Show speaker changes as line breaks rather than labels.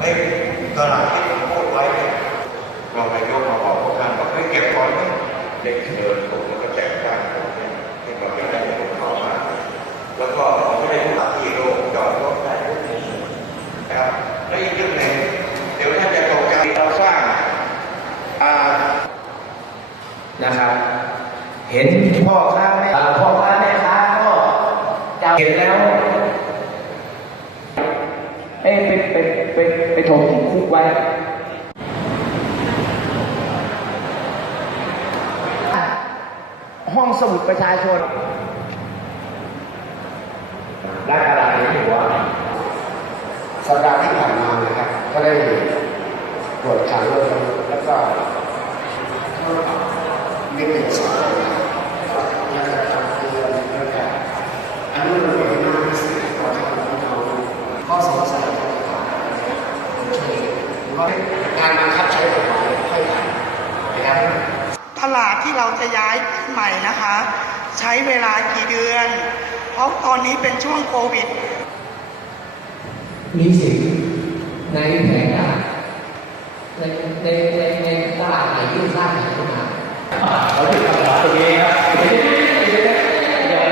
ไอ้ตลาดที่ผมพูดไว้เนี่ยรองนายกมาบอกพวกท่านบอกให้เก็บก่อนเนี่ยเด็กเดินผมแล้วก็แจกจ่ายผมเนี่ยที่เราไม่ได้ผมเข้ามาแล้วก็ผมไม่ได้พูดหลักที่โลกจอดรถได้ทุกที่นะครับและอีกเรื่องหนึ่งเดี๋ยวท่านจะตกใจเราสร้างอ่า
นะครับ เห็นพ่อค้าแม่เอ่อพ่อค้าแม่ค้าก็จะเห็นแล้ว เอ้ไปไปไปไปถมคุกไว้ห้องสมุดประชาชน ได้อะไรหัว
สัปดาห์ที่ผ่านมานะครับ ก็ได้ตรวจการรถแล้วก็มีเป็นสองแล้วก็ทำเตือนแล้วก็อันนี้มันเป็นหน้าที่สี่เราทำของเราข้อสงสัยของเรา ว่าการบังคับใช้กฎหมายให้ทันนะครับ
ตลาดที่เราจะย้ายใหม่นะคะ ใช้เวลากี่เดือน เพราะตอนนี้เป็นช่วงโควิด
มีสิทธิ์ในแผงตลาดในในในในตลาดไหนที่สร้างขึ้นมา
เขาที่ทำตรงนี้ครับ